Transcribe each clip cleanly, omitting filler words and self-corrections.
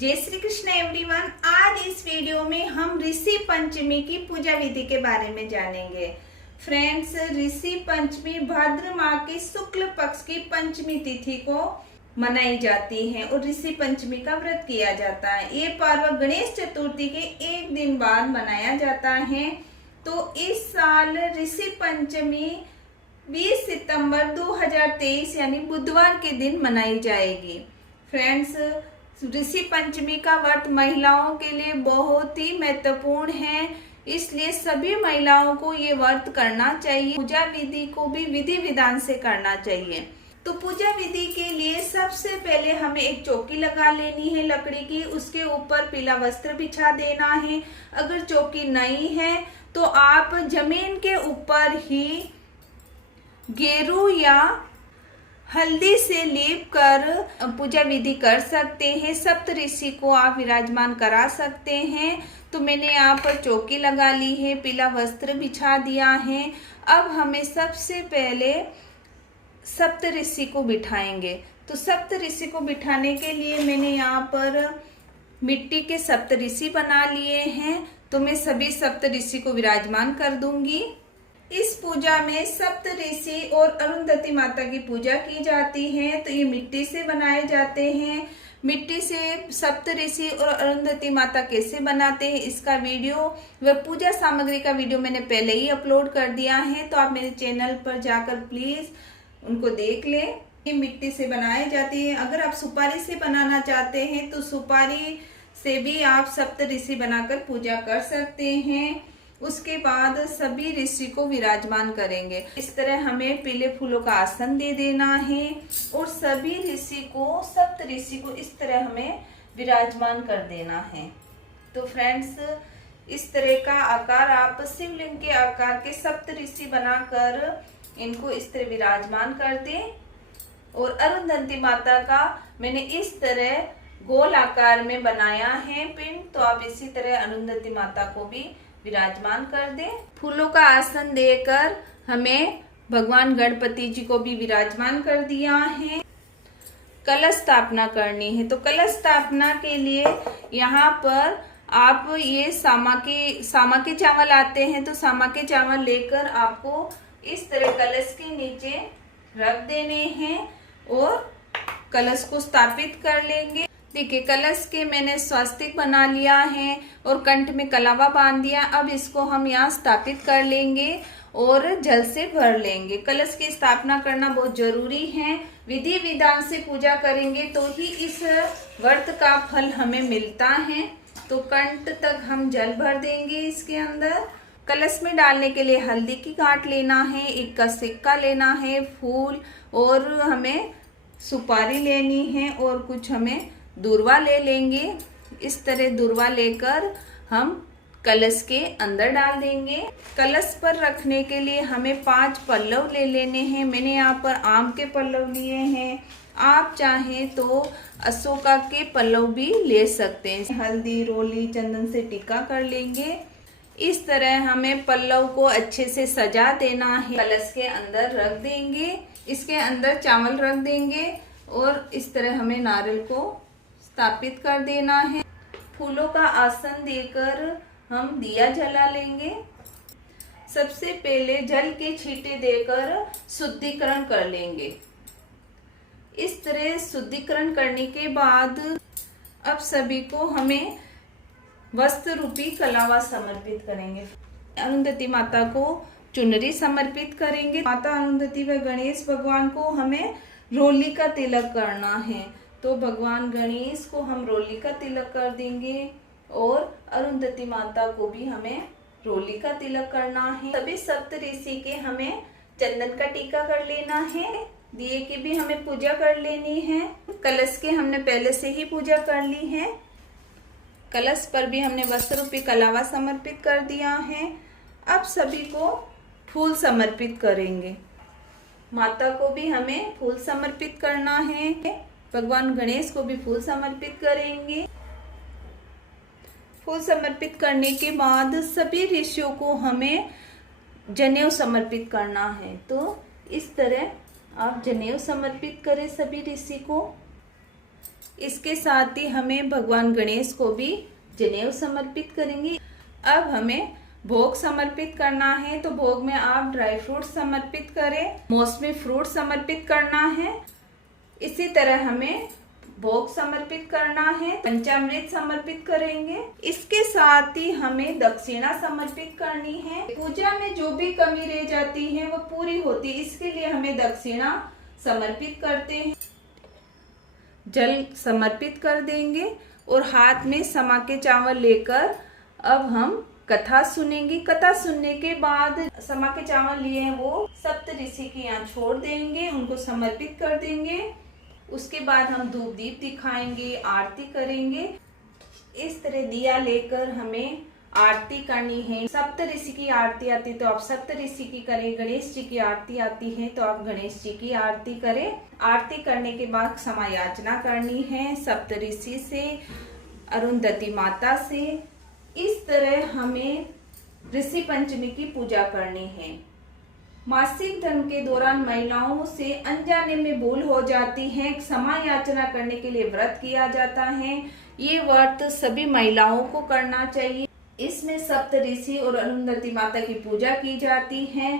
जय श्री कृष्ण एवरीवन। आज इस वीडियो में हम ऋषि पंचमी की पूजा विधि के बारे में जानेंगे। फ्रेंड्स, ऋषि पंचमी भाद्र माह की शुक्ल पक्ष की पंचमी तिथि को मनाई जाती है और ऋषि पंचमी का व्रत किया जाता है। ये पर्व गणेश चतुर्थी के एक दिन बाद मनाया जाता है। तो इस साल ऋषि पंचमी 20 सितंबर 2023 यानी बुधवार के दिन मनाई जाएगी। फ्रेंड्स, ऋषि पंचमी का व्रत महिलाओं के लिए बहुत ही महत्वपूर्ण है, इसलिए सभी महिलाओं को ये व्रत करना चाहिए। पूजा विधि को भी विधि विधान से करना चाहिए। तो पूजा विधि के लिए सबसे पहले हमें एक चौकी लगा लेनी है लकड़ी की, उसके ऊपर पीला वस्त्र बिछा देना है। अगर चौकी नहीं है तो आप जमीन के ऊपर ही गेरू या हल्दी से लीप कर पूजा विधि कर सकते हैं। सप्त ऋषि को आप विराजमान करा सकते हैं। तो मैंने यहाँ पर चौकी लगा ली है, पीला वस्त्र बिछा दिया है। अब हमें सबसे पहले सप्त ऋषि को बिठाएंगे। तो सप्त ऋषि को बिठाने के लिए मैंने यहाँ पर मिट्टी के सप्त ऋषि बना लिए हैं। तो मैं सभी सप्त ऋषि को विराजमान कर दूंगी। इस पूजा में सप्त ऋषि और अरुंधति माता की पूजा की जाती है। तो ये मिट्टी से बनाए जाते हैं। मिट्टी से सप्त ऋषि और अरुंधति माता कैसे बनाते हैं इसका वीडियो व पूजा सामग्री का वीडियो मैंने पहले ही अपलोड कर दिया है। तो आप मेरे चैनल पर जाकर प्लीज उनको देख लें। ये मिट्टी से बनाए जाती है। अगर आप सुपारी से बनाना चाहते हैं तो सुपारी से भी आप सप्त ऋषि बनाकर पूजा कर सकते हैं। उसके बाद सभी ऋषि को विराजमान करेंगे। इस तरह हमें पीले फूलों का आसन दे देना है और सभी ऋषि को, सप्त ऋषि को इस तरह हमें विराजमान कर देना है। तो फ्रेंड्स, इस तरह का आकार आप शिवलिंग के आकार के सप्त ऋषि बनाकर इनको इस तरह विराजमान कर दें। और अरुंधति माता का मैंने इस तरह गोल आकार में बनाया है पिंड। तो आप इसी तरह अरुंधति माता को भी विराजमान कर दें। फूलों का आसन देकर हमें भगवान गणपति जी को भी विराजमान कर दिया है। कलश स्थापना करनी है। तो कलश स्थापना के लिए यहाँ पर आप ये सामा के चावल आते हैं। तो सामा के चावल लेकर आपको इस तरह कलश के नीचे रख देने हैं और कलश को स्थापित कर लेंगे। देखिए, कलश के मैंने स्वास्तिक बना लिया है और कंठ में कलावा बांध दिया। अब इसको हम यहाँ स्थापित कर लेंगे और जल से भर लेंगे। कलश की स्थापना करना बहुत जरूरी है। विधि विधान से पूजा करेंगे तो ही इस व्रत का फल हमें मिलता है। तो कंठ तक हम जल भर देंगे इसके अंदर। कलश में डालने के लिए हल्दी की गांठ लेना है, एक का सिक्का लेना है, फूल और हमें सुपारी लेनी है और कुछ हमें दूर्वा ले लेंगे। इस तरह दूर्वा लेकर हम कलश के अंदर डाल देंगे। कलश पर रखने के लिए हमें 5 पल्लव ले लेने हैं। मैंने यहाँ पर आम के पल्लव लिए हैं। आप चाहें तो अशोका के पल्लव भी ले सकते हैं। हल्दी, रोली, चंदन से टीका कर लेंगे। इस तरह हमें पल्लव को अच्छे से सजा देना है। कलश के अंदर रख देंगे, इसके अंदर चावल रख देंगे और इस तरह हमें नारियल को स्थापित कर देना है। फूलों का आसन देकर हम दिया जला लेंगे। सबसे पहले जल के छींटे देकर शुद्धिकरण कर लेंगे। इस तरह शुद्धिकरण करने के बाद अब सभी को हमें वस्त्र रूपी कलावा समर्पित करेंगे। अरुंधति माता को चुनरी समर्पित करेंगे। माता अरुंधति व गणेश भगवान को हमें रोली का तिलक करना है। तो भगवान गणेश को हम रोली का तिलक कर देंगे और अरुंधति माता को भी हमें रोली का तिलक करना है। सभी सप्त ऋषि के हमें चंदन का टीका कर लेना है। दिए की भी हमें पूजा कर लेनी है। कलश के हमने पहले से ही पूजा कर ली है। कलश पर भी हमने वस्त्र रूपी कलावा समर्पित कर दिया है। अब सभी को फूल समर्पित करेंगे। माता को भी हमें फूल समर्पित करना है। भगवान गणेश को भी फूल समर्पित करेंगे। फूल समर्पित करने के बाद सभी ऋषियों को हमें जनेऊ समर्पित करना है। तो इस तरह आप जनेऊ समर्पित करें सभी ऋषि को। इसके साथ ही हमें भगवान गणेश को भी जनेऊ समर्पित करेंगे। अब हमें भोग समर्पित करना है, तो भोग में आप ड्राई फ्रूट समर्पित करें, मौसमी फ्रूट समर्पित करना है। इसी तरह हमें भोग समर्पित करना है, पंचामृत समर्पित करेंगे। इसके साथ ही हमें दक्षिणा समर्पित करनी है। पूजा में जो भी कमी रह जाती है वो पूरी होती है, इसके लिए हमें दक्षिणा समर्पित करते हैं। जल समर्पित कर देंगे और हाथ में समा के चावल लेकर अब हम कथा सुनेंगे। कथा सुनने के बाद समा के चावल लिए हैं वो सप्त ऋषि के यहाँ छोड़ देंगे, उनको समर्पित कर देंगे। उसके बाद हम धूप दीप दिखाएंगे, आरती करेंगे। इस तरह दिया लेकर हमें आरती करनी है। सप्त ऋषि की आरती आती तो आप सप्त ऋषि की करें, गणेश जी की आरती आती है तो आप गणेश जी की आरती करें। आरती करने के बाद क्षमा याचना करनी है सप्त ऋषि से, अरुंधति माता से। इस तरह हमें ऋषि पंचमी की पूजा करनी है। मासिक धर्म के दौरान महिलाओं से अनजाने में भूल हो जाती है, क्षमा याचना करने के लिए व्रत किया जाता है। ये व्रत सभी महिलाओं को करना चाहिए। इसमें सप्त ऋषि और अरुंधति माता की पूजा की जाती है।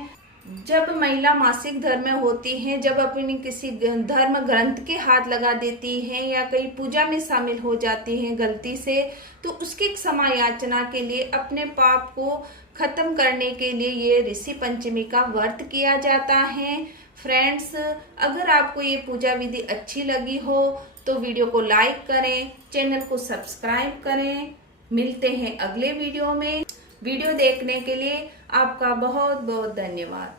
जब महिला मासिक धर्म में होती है, जब अपनी किसी धर्म ग्रंथ के हाथ लगा देती है या कहीं पूजा में शामिल हो जाती है गलती से, तो उसकी क्षमा याचना के लिए, अपने पाप को खत्म करने के लिए ये ऋषि पंचमी का व्रत किया जाता है। फ्रेंड्स, अगर आपको ये पूजा विधि अच्छी लगी हो तो वीडियो को लाइक करें, चैनल को सब्सक्राइब करें। मिलते हैं अगले वीडियो में। वीडियो देखने के लिए आपका बहुत बहुत धन्यवाद।